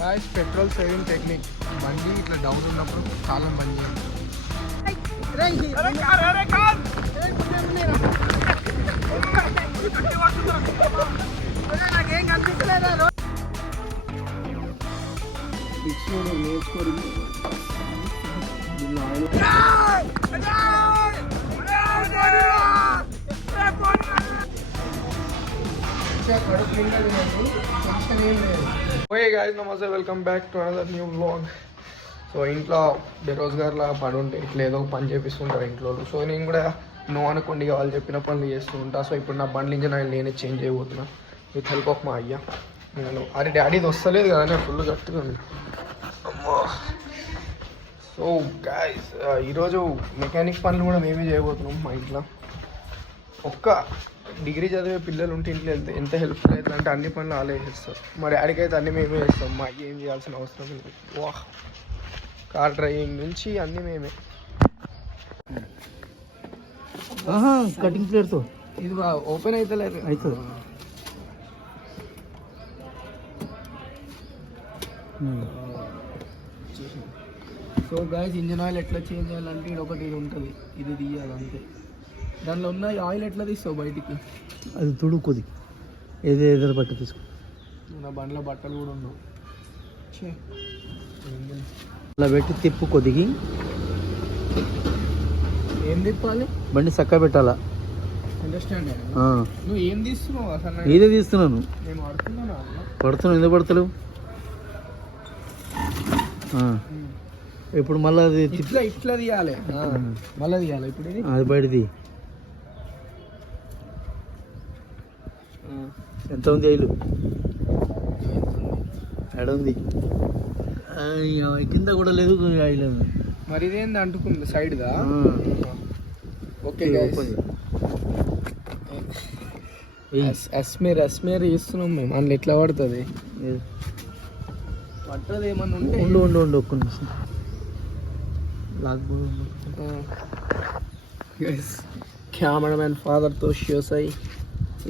Guys petrol saving technique బండి ఇట్లా down ఉన్నప్పుడు కాలం బంద్ చేయండి. నాకేం కనిపించలేదు నేర్చుకోరు ఓకే గాయ్స్ నమస్తే, welcome back to another new vlog. So ఇంట్లో బేరోజ్గార్లా పడి ఉంటే ఇట్లా ఏదో పని చేపిస్తుంటారు ఇంట్లో. సో నేను కూడా నో అనుకోండి వాళ్ళు చెప్పిన పనులు చేస్తూ ఉంటా. సో ఇప్పుడు నా బండ్లు ఇంజన్ ఆయిల్ నేనే చేంజ్ చేయబోతున్నా విత్ హెల్ప్ ఆఫ్ మా అయ్యా. నేను అరే డాడీది వస్తలేదు కదా నేను ఫుల్ గట్టిగా ఉంది అమ్మా. సో గాయ్స్ ఈరోజు మెకానిక్ పనులు కూడా మేమే చేయబోతున్నాం మా ఇంట్లో. ఒక్క డిగ్రీ చదివే పిల్లలు ఉంటే ఇంట్లో వెళ్తే ఎంత హెల్ప్ఫుల్ అవుతుంది అంటే అన్ని పనులు వాళ్ళే చేస్తారు. మా డాడీకి అయితే అన్నీ మేమే చేస్తాం, మా ఏం చేయాల్సిన అవసరం లేదు. వా కార్ డ్రైవింగ్ నుంచి అన్నీ మేమే. కటింగ్ ప్లేట్తో ఇది ఓపెన్ అయితే లేదు అవుతుంది. సో గాయ్స్ ఇంజన్ ఆయిల్ ఎట్లా చేంజ్ చేయాలంటే ఇది ఒకటి ఇది ఉంటుంది, ఇది తీయాలి అంతే. దానిలో ఉన్న ఆయిల్ ఎట్లా తీస్తావు బయటికి? అది తుడుకుది ఏదో ఏదో బట్ట తీసుకో. నా బండ్లో బట్టలు కూడా ఉండవు. అలా పెట్టి తిప్పు కొద్దిగి. ఏం తిప్పాలి? బండి చక్కగా పెట్టాలా. అండర్స్టాండ్? నువ్వు ఏం తీస్తున్నావు అసలు? ఇదే తీస్తున్నాను. నేను పడుతున్నాను పడుతున్నావు, ఎందుకు పడతలేవు? ఇప్పుడు మళ్ళీ అది ఇట్లా ఇట్లా తీయాలి, మళ్ళీ తీయాలి. ఇప్పుడు ఇది అది బయటది ఎంత ఉంది ఆయిల్? ఎడ ఉంది? కింద కూడా లేదు ఆయిల్. మరి ఇదేంది అంటుకుంది సైడ్దా? ఓకే అస్మేర్ ఇస్తున్నాం మేము. అందులో ఎట్లా పడుతుంది? పట్టదు ఏమన్నా ఉంటే ఉండు ఒక్క నిమిషం. కెమెరామ్యాన్ ఫాదర్ తో Shosai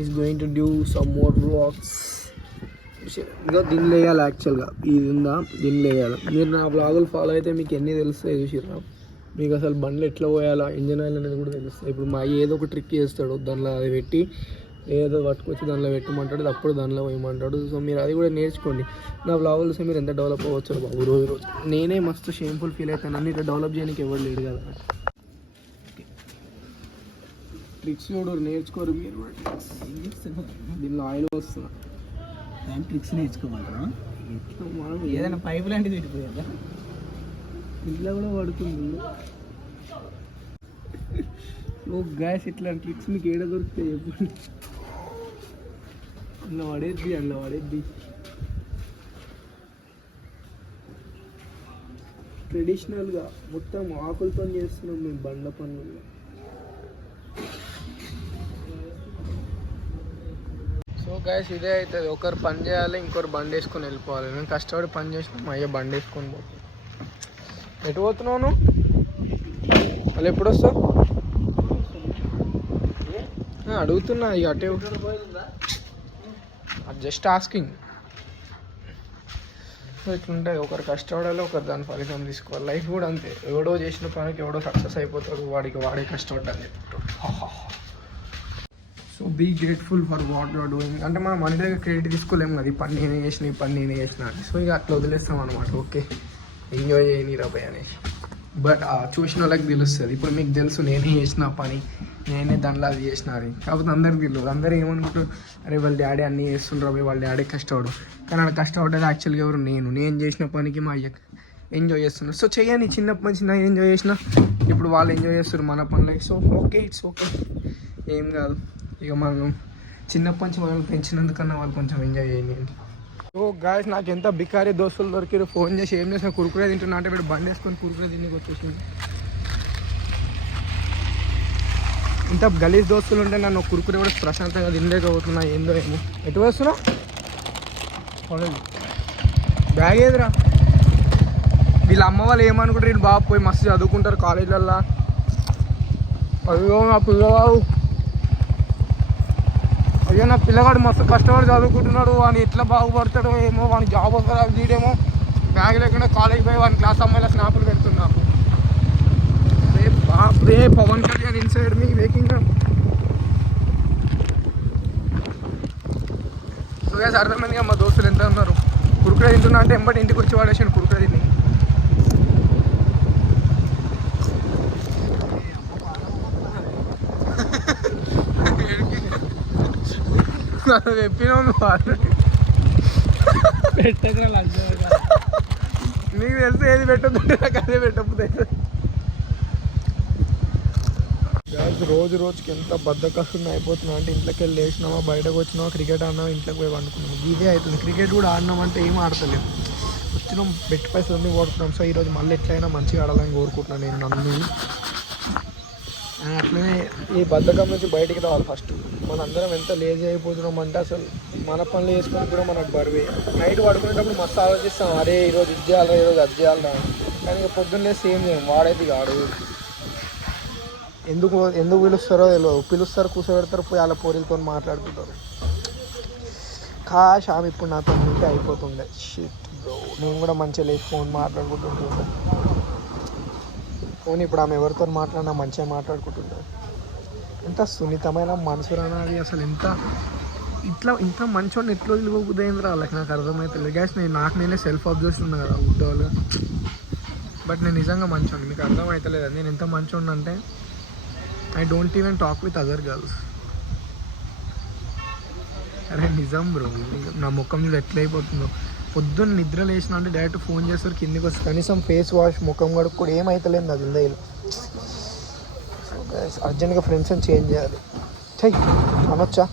is going to do some more vlogs. ఇదో దీనిలో వేయాలి యాక్చువల్గా. ఇది ఉందా, దీనిలో వేయాలి. మీరు నా వ్లాగులు ఫాలో అయితే మీకు ఎన్ని తెలుస్తాయి చూసిరా. మీకు అసలు బండ్లు ఎట్లా పోయాలా, ఇంజన్ ఆయిల్ అనేది కూడా తెలుస్తుంది. ఇప్పుడు మా ఏదో ఒక ట్రిక్ చేస్తాడు, దానిలో అది పెట్టి ఏదో పట్టుకొచ్చి దానిలో పెట్టమంటాడు, అప్పుడు దానిలో పోయమంటాడు. సో మీరు అది కూడా నేర్చుకోండి. నా వ్లాగులు మీరు ఎంత డెవలప్ అవ్వచ్చు బాబు రోజు. నేనే మస్తు షేమ్ఫుల్ ఫీల్ అవుతాను, అన్ని ఇట్లా డెవలప్ చేయడానికి ఎవరు లేడు కదా. ట్రిక్స్ చూడు, నేర్చుకోరు మీరు. దీనిలో ఆయిల్ వస్తున్నా ట్రిక్స్ నేర్చుకోమంటారా? మనం ఏదైనా పైప్ లాంటిది పెట్టిపోయా ఇంట్లో కూడా పడుతుంది. ఓ గ్యాస్ ఇట్లాంటి ట్రిక్స్ మీకు ఏడ దొరుకుతాయి చెప్పండి. అందులో పడేద్ది. ట్రెడిషనల్గా మొత్తం ఆకులతో చేస్తున్నాం మేము బండ్ల పనులు. సో గైస్ ఇదే అవుతుంది, ఒకరు పని చేయాలి, ఇంకొకరు బండి వేసుకొని వెళ్ళిపోవాలి. నేను కష్టపడి పని చేసిన మా అయ్య బండి వేసుకొని పోతుంది. ఎటు పోతున్నావు? వాళ్ళు ఎప్పుడు వస్తావు? అడుగుతున్నా ఇక అటే. Just asking. సో ఇట్లుంటుంది, ఒకరు కష్టపడాలి, ఒకరు దాని ఫలితం తీసుకోవాలి. లైఫ్ కూడా అంతే, ఎవడో చేసిన పనికి ఎవడో సక్సెస్ అయిపోతాడు, వాడే కష్టపడ్డాలి. So be grateful for what you are doing. అంటే మనం మన దగ్గర క్రెడిట్ తీసుకోలేము కదా, ఈ పని నేనే చేసిన అని. సో ఇక అట్లా వదిలేస్తాం అనమాట. ఓకే ఎంజాయ్ చేయని రాబోయ్ అనేసి. బట్ చూసిన వాళ్ళకి తెలుస్తుంది. ఇప్పుడు మీకు తెలుసు నేనే చేసిన పని, నేనే దాంట్లో అది చేసిన అని. కాకపోతే అందరికి తెలియదు. అందరూ ఏమనుకుంటారు, అరే వాళ్ళ డాడీ అన్నీ చేస్తుండ్రు, వాళ్ళ డాడీ కష్టపడు. కానీ అక్కడ కష్టపడ్డది యాక్చువల్గా ఎవరు? నేను చేసిన పనికి మా అయ్యకి ఎంజాయ్ చేస్తున్నారు. సో చెయ్యని చిన్నప్పటి నుంచి నా ఎంజాయ్ చేసిన, ఇప్పుడు వాళ్ళు ఎంజాయ్ చేస్తారు మన పనులకి. సో ఓకే, ఇట్స్ ఓకే, ఏం కాదు. ఇక మనం చిన్నప్పటి నుంచి మనం పెంచినందుకన్నా వాళ్ళు కొంచెం ఎంజాయ్ చేయండి. సో గాయస్ నాకు ఎంత బికారీ దోస్తులు దొరికారు, ఫోన్ చేసి ఏం చేసిన కురుకురే తింటున్నా అంటే వీడు బండి వేసుకొని కురుకురే తిని వచ్చేసింది. ఇంత గలీజ్ దోస్తులు ఉంటే నన్ను కురుకురే కూడా ప్రశాంతంగా తినలేకపోతున్నా. ఏందో ఏమో. ఎటు వస్తున్నా? బ్యాగ్ ఏదిరా? వీళ్ళ అమ్మ వాళ్ళు ఏమనుకుంటారు, వీళ్ళు బాగా పోయి మస్తు చదువుకుంటారు కాలేజీలల్లో. అయ్యో నా పిల్లవాడు అయ్యో నా పిల్లగాడు మస్తు కష్టపడి చదువుకుంటున్నాడు, వాడిని ఎట్లా బాగుపడతాడో ఏమో, వాడిని జాబ్ వస్తారా వీడేమో బ్యాగ్ లేకుండా కాలేజ్ పోయి వాడిని క్లాస్ అమ్మాయిల స్నాపులు పెడుతున్నాను. రే బాప్ రే, Pawan Kalyan inside me waking up. So అర్థమైంది మా దోస్తులు ఎంత ఉన్నారు. కురుకురే తింటున్నా అంటే ఎంబటి ఇంటికి వచ్చి వాడేసాను కురుకురే తిని. చెప్పినావు నువ్వు నీకు తెలిసి ఏది పెట్టద్దు, నాకు అదే పెట్టకపోతే. రోజు రోజుకి ఎంత బద్దకష్టం అయిపోతున్నా అంటే ఇంట్లోకి వెళ్ళి లేచినామా, బయటకు వచ్చినామా, క్రికెట్ ఆడినామా, ఇంట్లోకి పోయి వండుకున్నాము, ఇదే అవుతుంది. క్రికెట్ కూడా ఆడినాం అంటే ఏం ఆడతలేము, వచ్చినాం బెట్ పైసలు అన్నీ ఓడుతున్నాం. సో ఈరోజు మళ్ళీ ఎట్లయినా మంచిగా ఆడాలని కోరుకుంటున్నాను నేను. నన్ను అట్లనే ఈ బద్ధకం నుంచి బయటికి రావాలి ఫస్ట్. మనందరం ఎంత లేజీ అయిపోతున్నాం అంటే అసలు మన పనులు చేసుకొని కూడా మనకు బరువే. నైట్ పడుకునేటప్పుడు మస్తు ఆలోచిస్తాం, అరే ఈరోజు ఇది చేయాలి, ఈరోజు అది చేయాలి. కానీ ఇక పొద్దున్నే సేమ్ చేయం, వాడైతే కాడు. ఎందుకు పిలుస్తారో తెలియదు, పిలుస్తారు, కూర్చోబెడతారు, పోయి వాళ్ళ పోరీలతో మాట్లాడుకుంటారు. కాష్ ఆమె ఇప్పుడు నాతో ఉంటే అయిపోతుండే. షిట్ బ్రో, నేను కూడా మంచిగా లేచి ఫోన్ మాట్లాడుకుంటుంటుండే. ఫోన్ ఇప్పుడు ఆమె ఎవరితో మాట్లాడినా మంచిగా మాట్లాడుకుంటుంటారు. ఎంత సున్నితమైన మనసు అన్నది, అసలు ఎంత ఇంత మంచోడిని ఎట్లా వదిలిపోబుద్ది వాళ్ళకి నాకు అర్థమవుతుంది. గ్యాస్ నాకు నేనే సెల్ఫ్ అబ్జర్వ్ ఉన్నా కదా ఉద్యోగాలు. బట్ నేను నిజంగా మంచోడిని, మీకు అర్థమవుతలేదు. నేను ఎంత మంచోడిని అంటే I don't even talk with other girls. అరే నిజం బ్రో, నా ముఖం మీద ఎట్లా అయిపోతుందో. పొద్దున్న నిద్ర లేచిన అంటే డైరెక్ట్ ఫోన్ చేస్తారు, కిందికి వస్తారు, కనీసం ఫేస్ వాష్ ముఖం కడుక్కు కూడా ఏమవుతలేదు అది ఉందా. అర్జెంట్గా ఫ్రెండ్స్ని చేంజ్ చేయాలి. అనొచ్చా?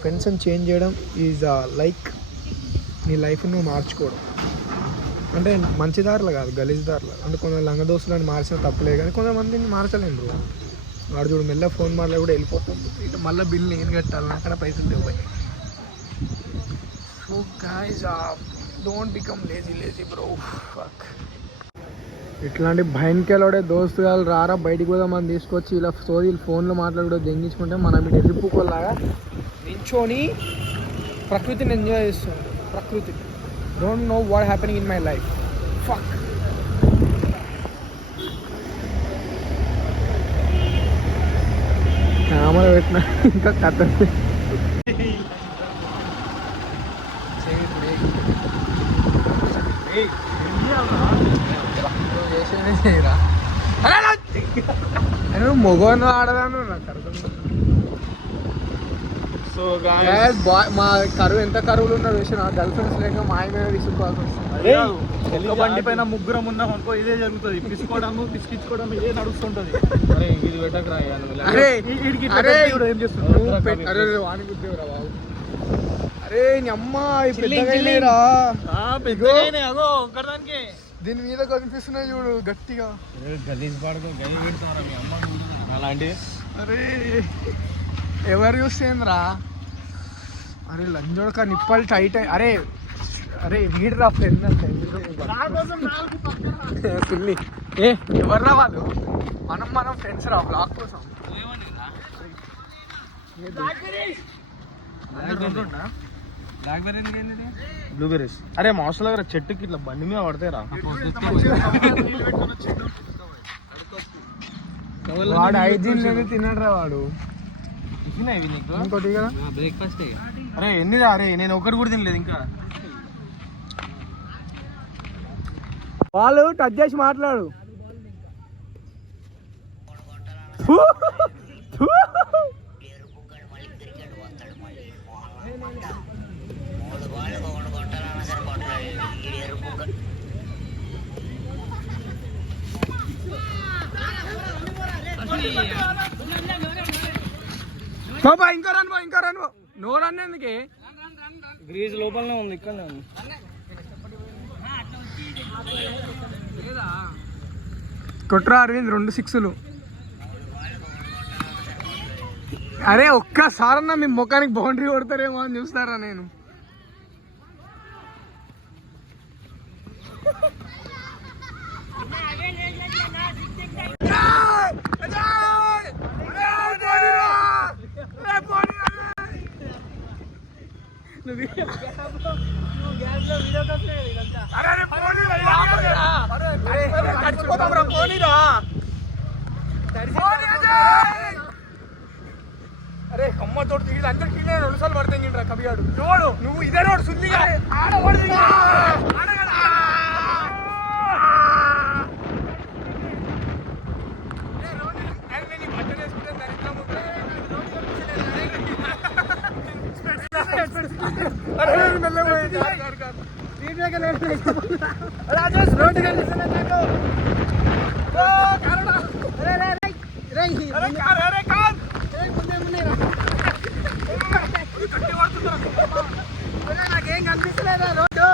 ఫ్రెండ్స్ని చేంజ్ చేయడం ఈజ్ లైక్ నీ లైఫ్ని నువ్వు మార్చుకోవడం. అంటే మంచి దారిలో కాదు, గలీజ్ దారిలో. అంటే కొందరు లంగ దోస్తులని మార్చిన తప్పలే, కానీ కొంతమందిని మార్చలేము బ్రో. వాడు చూడు మెల్ల ఫోన్ మాటలు కూడా వెళ్ళిపోతుంది, ఇక మళ్ళీ బిల్ నేను కట్టాలి, అక్కడ పైసలు తెవ్వాలి. So guys don't become lazy bro. Fuck. ఇట్లాంటి భయంకరడే దోస్తుగాలు రారా బయటికి పోదామని తీసుకొచ్చి ఇలా సోదీలు ఫోన్లో మాట్లాడుకుంటూ దెంగించుకుంటే మనం ఇక్కడ ఎర్రిపుకోలాగా నించోని ప్రకృతిని ఎంజాయ్ చేస్తాం. ప్రకృతి don't know what happening in my life. Fuck. Camera పెట్టిన ఇంకా కథ మొగను ఆడదాను నాకు అర్థం. సో మా కరువు ఎంత కరువులు ఉన్నారు చూసిన గర్ల్ ఫ్రెండ్స్ లేక మా ఆయన తీసుకోవాల్సి వస్తుంది. ఒక బండి పైన ముగ్గురం ఉన్నాం అనుకో, ఇదే జరుగుతుంది. పిసుకోవడము పిసికించుకోవడం ఇదే నడుస్తుంటది. ఇది పెట్టకరా ఏం చేస్తుంది వాణి గుద్దేవరా బాబు. అరే నీ అమ్మ పెద్దగా దీని మీద కనిపిస్తున్నాయి చూడు గట్టిగా. గలీజ్ పాడుకో గలి పెడతారా మీ అమ్మ అలాంటివి. అరే ఎవరు చూస్తేంద్రా? అరే లంజోడక నిప్పలు టైట్. అరే అరే వీడరా ఫ్రెండ్ అంటే పిల్లి. ఎవర్రా వాళ్ళు? మనం ఫ్రెండ్స్ రా బ్లాక్ కోసం. బ్లూబెర్రీస్. అరే మోసలో చెట్టుకి ఇట్లా బండి మీద పడతాయి రా. వాడు 5 దినలేదు తినడరా వాడు. ఇంకోటి కదా బ్రేక్ఫాస్ట్. అరే ఎన్నిరా? అరే నేను ఒకటి కూడా తినలేదు ఇంకా. వాళ్ళు టచ్ చేసి మాట్లాడు. బాబా ఇంకా రన్ నో రన్ ఎందుకే? గ్రీజ్ లోపలనే ఉంది, ఇక్కడనే ఉంది. కొట్రా అరవింద్ 2 6లు. అరే ఒక్కసారన్నా మీ ముఖానికి బౌండరీ కొడతారేమో అని చూస్తారా నేను. అరే కమ్మ తోడు దిగి అందరికి 2 సార్లు పడుతుందిరా కవిగాడు చూడు నువ్వు ఇదే రోడ్ సుల్లిగా ఆడబడి రాజేష్ రోడ్డు నాకేం కనిపిస్తలేదా రోడ్డు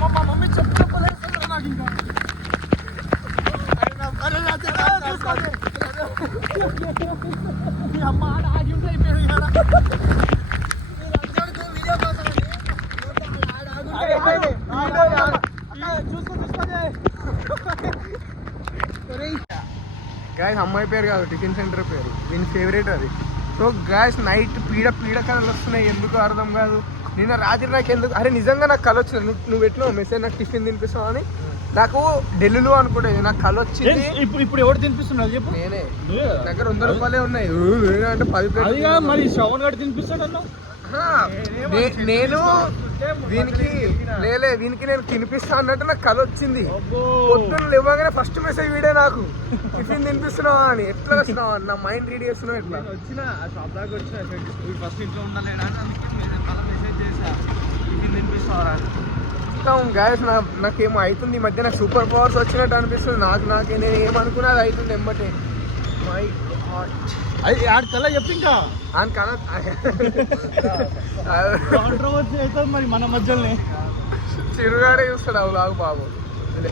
మా మమ్మీ చెప్పలేదు నాకు ఇంకా అమ్మ ఆగి ఉంటే అయిపోయాడు గాయస్ అమ్మాయి పేరు కాదు టిఫిన్ సెంటర్ పేరు దీని ఫేవరెట్ అది సో గాయస్ నైట్ పీడ కళలు వస్తున్నాయి ఎందుకు అర్థం కాదు నిన్న రాత్రి నాకు ఎందుకు అరే నిజంగా నాకు కళ వచ్చింది నువ్వు పెట్టినావు మెసేజ్ నాకు టిఫిన్ తినిపిస్తావు అని నాకు ఢిల్లీలో అనుకుంటేది నాకు కళ వచ్చింది ఇప్పుడు ఎవరు తినిపిస్తున్నారు చెప్పు నేనే దగ్గర 100 రూపాయలే ఉన్నాయి అంటే 10 ప్లేట్లు మరి శ్రవణ్ గారు తినిపిస్తాడు అన్నా నేను దీనికి దీనికి నేను తినిపిస్తా అన్నట్టు నాకు కళ వచ్చింది పొద్దున్న లేవగానే ఫస్ట్ మెసేజ్ వీడే నాకు టిఫిన్ తినిపిస్తున్నావా అని ఎట్లా వస్తున్నావా నా మైండ్ రీడ్ చేస్తున్నావు ఎట్లా వచ్చిన షాప్ దాకా వచ్చిన ఫస్ట్ ఇంట్లో ఉండలేడా మెసేజ్ చేసా టిఫిన్ తినిపిస్తావా గాయస్ నాకేమో అవుతుంది ఈ మధ్య నాకు సూపర్ పవర్స్ వచ్చినట్టు అనిపిస్తుంది నాకే నేను ఏమనుకున్నా అది అవుతుంది ఎమ్మటే మై అది ఆడ కళ చెప్పి ఇంకా అని కళ కాంట్రవర్సీ అవుతుంది మరి మన మధ్యలోనే చిరుగాడే చూస్తాడు అవు లాగు బాబు అదే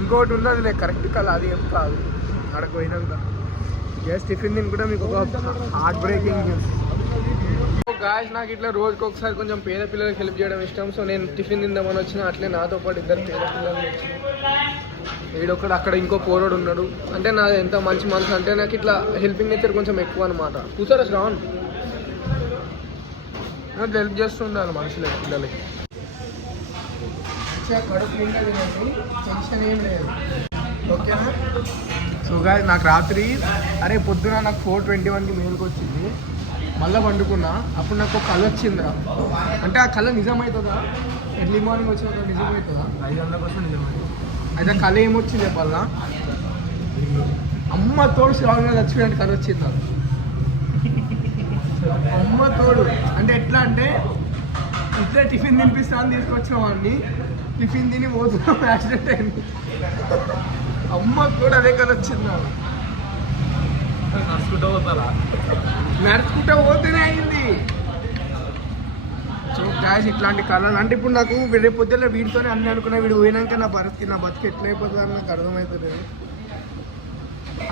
ఇంకోటి ఉన్నది కరెక్ట్ కళ అది ఏం కాదు అక్కడికి పోయినాక గ్యాస్ టిఫిన్ తిని కూడా మీకు ఒక హార్ట్ బ్రేకింగ్ న్యూస్ గాయస్ నాకు ఇట్లా రోజుకి ఒకసారి కొంచెం పేద పిల్లలకి హెల్ప్ చేయడం ఇష్టం సో నేను టిఫిన్ తిందామని వచ్చిన అట్లే నాతో పాటు 2 పేద పిల్లలు వీడొక్కడు అక్కడ ఇంకో పోరోడు ఉన్నాడు అంటే నాది ఎంత మంచి మనసు అంటే నాకు ఇట్లా హెల్పింగ్ నేచర్ కొంచెం ఎక్కువ అనమాట కూర్చోరా శ్రావణ్ నాకు హెల్ప్ చేస్తుండాలి మనుషులకి పిల్లలకి కడుపు నిండా తినండి టెన్షన్ ఏం లేదు ఓకేనా సో గాయస్ నాకు రాత్రి అరే పొద్దున నాకు 4:21కి మేలుకు వచ్చింది మళ్ళీ పండుకున్నా అప్పుడు నాకు ఒక కళ వచ్చిందిరా అంటే ఆ కళ నిజమవుతుందా ఎర్లీ మార్నింగ్ వచ్చిన నిజమవుతుందా 500% నిజమవుతుంది అయితే కళ ఏమొచ్చింది చెప్పాలా అమ్మ తోడు శ్రావణంగా చచ్చిపోయినట్టు కళ వచ్చింది నాకు అమ్మ తోడు అంటే ఎట్లా అంటే ఇట్లా టిఫిన్ తినిపిస్తా అని తీసుకొచ్చిన వాడిని టిఫిన్ తిని పోతున్నాం యాక్సిడెంట్ అయింది అమ్మ కూడా అదే కళ వచ్చింది నాకు నడుచుకుంటా పోతేనే అయింది సో గాయస్ ఇట్లాంటి కళలు అంటే ఇప్పుడు నాకు రేపు పొద్దున్న వీడితోనే అన్నీ అనుకున్నా వీడు పోయినాక నా బతికి ఎట్లా అయిపోతుంది అని నాకు అర్థమవుతుంది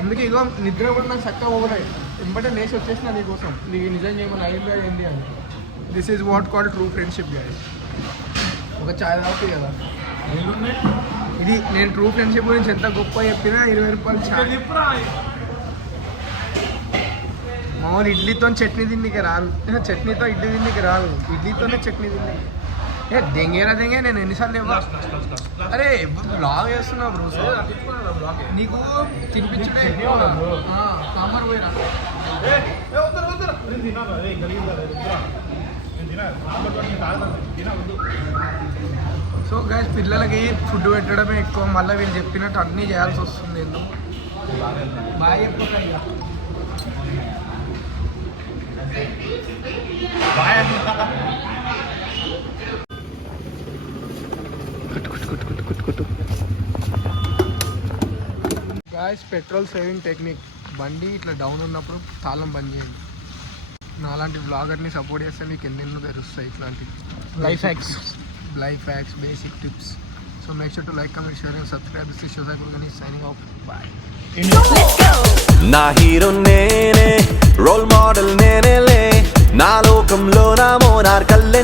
అందుకే ఇగో నిద్ర కూడా నాకు చక్కగా పోగలేదు ఎంబటే లేచి వచ్చేసిన నీకోసం నీకు నిజం చేయమని అయిందా ఏంటి అని this is what call true friendship guys ఒక ఛాయ్ తాగుతుంది కదా ఇది నేను ట్రూ ఫ్రెండ్షిప్ గురించి ఎంత గొప్ప చెప్పినా 20 రూపాయలు ఛాయ్ మామూలు ఇడ్లీతో చట్నీ తిండికి రాదు చట్నీతో ఇడ్లీ తిండికి రాదు ఇడ్లీతోనే చట్నీ తిండి దెంగేరా దెంగే నేను ఎన్నిసార్లు ఇవ్వ అరే బ్లాగ్ చేస్తున్నా బ్రో నీకు తినిపించే సాంబార్ పోయిరా సో గైస్ పిల్లలకి ఫుడ్ పెట్టడమే ఎక్కువ మళ్ళీ వీళ్ళు చెప్పినట్టు అన్నీ చేయాల్సి వస్తుంది ఎందుకు బాగా చెప్పకుండా గాయస్ పెట్రోల్ సేవింగ్ టెక్నిక్ బండి ఇట్లా డౌన్ ఉన్నప్పుడు తాళం బంద్ చేయండి నాలాంటి బ్లాగర్ని సపోర్ట్ చేస్తే మీకు ఎన్నెన్నో తెలుస్తాయి ఇట్లాంటి life hacks basic tips so make sure to like comment share and subscribe this is Shosai Kulkarni signing off bye నా హీరో నేనే రోల్ మోడల్ నేనేలే నా లోకంలో నా మోనార్ కల్లె